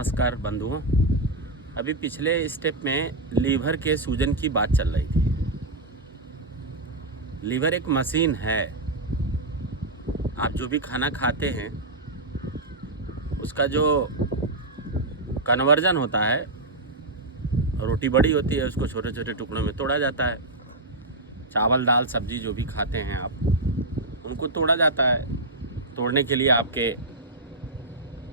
नमस्कार बंधुओं। अभी पिछले स्टेप में लीवर के सूजन की बात चल रही थी। लीवर एक मशीन है। आप जो भी खाना खाते हैं उसका जो कन्वर्जन होता है, रोटी बड़ी होती है उसको छोटे छोटे टुकड़ों में तोड़ा जाता है। चावल दाल सब्जी जो भी खाते हैं आप, उनको तोड़ा जाता है। तोड़ने के लिए आपके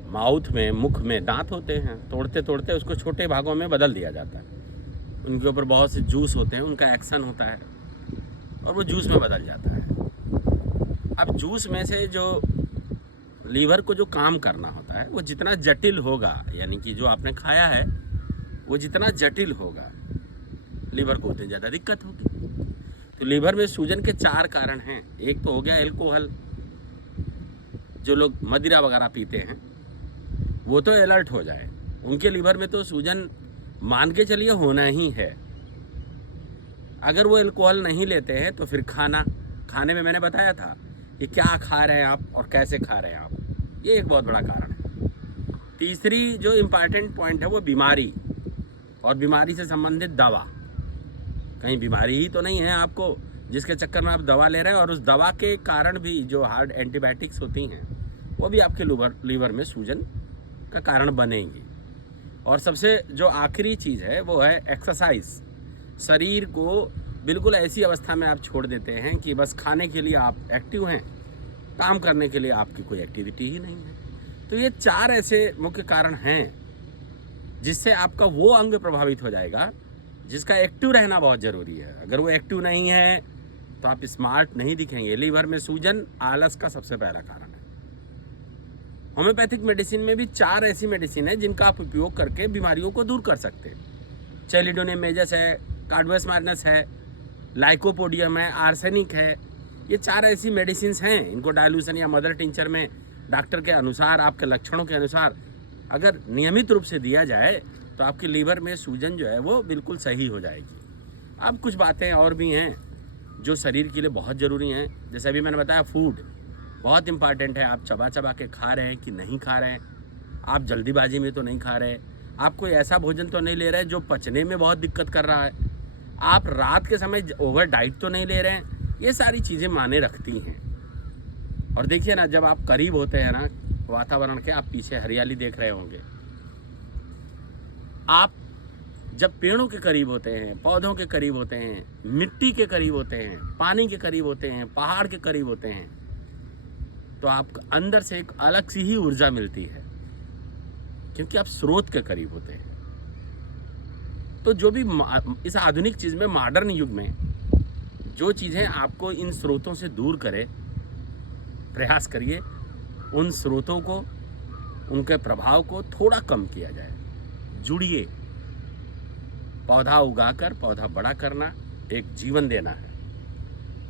माउथ में, मुख में दांत होते हैं। तोड़ते तोड़ते उसको छोटे भागों में बदल दिया जाता है। उनके ऊपर बहुत से जूस होते हैं, उनका एक्शन होता है और वो जूस में बदल जाता है। अब जूस में से जो लीवर को जो काम करना होता है वो जितना जटिल होगा, यानी कि जो आपने खाया है वो जितना जटिल होगा, लीवर को उतनी ज़्यादा दिक्कत होगी। तो लीवर में सूजन के 4 कारण हैं। एक तो हो गया एल्कोहल। जो लोग मदिरा वगैरह पीते हैं वो तो अलर्ट हो जाए, उनके लीवर में तो सूजन मान के चलिए होना ही है। अगर वो अल्कोहल नहीं लेते हैं तो फिर खाने में मैंने बताया था कि क्या खा रहे हैं आप और कैसे खा रहे हैं आप, ये एक बहुत बड़ा कारण है। तीसरी जो इम्पॉर्टेंट पॉइंट है वो बीमारी, और बीमारी से संबंधित दवा। कहीं बीमारी ही तो नहीं है आपको जिसके चक्कर में आप दवा ले रहे हैं, और उस दवा के कारण भी जो हार्ड एंटीबायोटिक्स होती हैं वो भी आपके लीवर में सूजन का कारण बनेंगी। और सबसे जो आखिरी चीज़ है वो है एक्सरसाइज। शरीर को बिल्कुल ऐसी अवस्था में आप छोड़ देते हैं कि बस खाने के लिए आप एक्टिव हैं, काम करने के लिए आपकी कोई एक्टिविटी ही नहीं है। तो ये 4 ऐसे मुख्य कारण हैं जिससे आपका वो अंग प्रभावित हो जाएगा जिसका एक्टिव रहना बहुत ज़रूरी है। अगर वो एक्टिव नहीं है तो आप स्मार्ट नहीं दिखेंगे। लीवर में सूजन आलस का सबसे पहला कारण है। होम्योपैथिक मेडिसिन में भी 4 ऐसी मेडिसिन है जिनका आप उपयोग करके बीमारियों को दूर कर सकते हैं। चैलिडोनियम मेजस है, कार्डोवेस मार्नस है, लाइकोपोडियम है, आर्सेनिक है। ये 4 ऐसी मेडिसिन हैं। इनको डाइल्यूशन या मदर टिंचर में डॉक्टर के अनुसार, आपके लक्षणों के अनुसार अगर नियमित रूप से दिया जाए तो आपके लीवर में सूजन जो है वो बिल्कुल सही हो जाएगी। अब कुछ बातें और भी हैं जो शरीर के लिए बहुत ज़रूरी हैं। जैसे अभी मैंने बताया, फूड बहुत इंपॉर्टेंट है। आप चबा चबा के खा रहे हैं कि नहीं खा रहे हैं, आप जल्दीबाजी में तो नहीं खा रहे, आप कोई ऐसा भोजन तो नहीं ले रहे हैं जो पचने में बहुत दिक्कत कर रहा है, आप रात के समय ओवर डाइट तो नहीं ले रहे हैं। ये सारी चीज़ें मायने रखती हैं। और देखिए ना, जब आप करीब होते हैं ना वातावरण के, आप पीछे हरियाली देख रहे होंगे, आप जब पेड़ों के करीब होते हैं, पौधों के करीब होते हैं, मिट्टी के करीब होते हैं, पानी के करीब होते हैं, पहाड़ के करीब होते हैं, तो आपको अंदर से एक अलग सी ही ऊर्जा मिलती है, क्योंकि आप स्रोत के करीब होते हैं। तो जो भी इस आधुनिक चीज़ में, मॉडर्न युग में जो चीज़ें आपको इन स्रोतों से दूर करे, प्रयास करिए उन स्रोतों को, उनके प्रभाव को थोड़ा कम किया जाए। जुड़िए। पौधा उगाकर पौधा बड़ा करना एक जीवन देना है।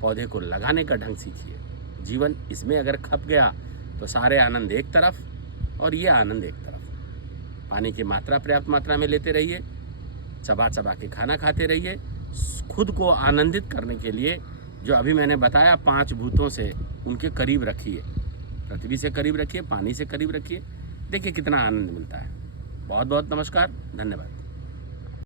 पौधे को लगाने का ढंग सीखिए। जीवन इसमें अगर खप गया तो सारे आनंद एक तरफ और ये आनंद एक तरफ। पानी की मात्रा पर्याप्त मात्रा में लेते रहिए, चबा चबा के खाना खाते रहिए। खुद को आनंदित करने के लिए जो अभी मैंने बताया 5 भूतों से उनके करीब रखिए। पृथ्वी से करीब रखिए, पानी से करीब रखिए, देखिए कितना आनंद मिलता है। बहुत बहुत नमस्कार, धन्यवाद।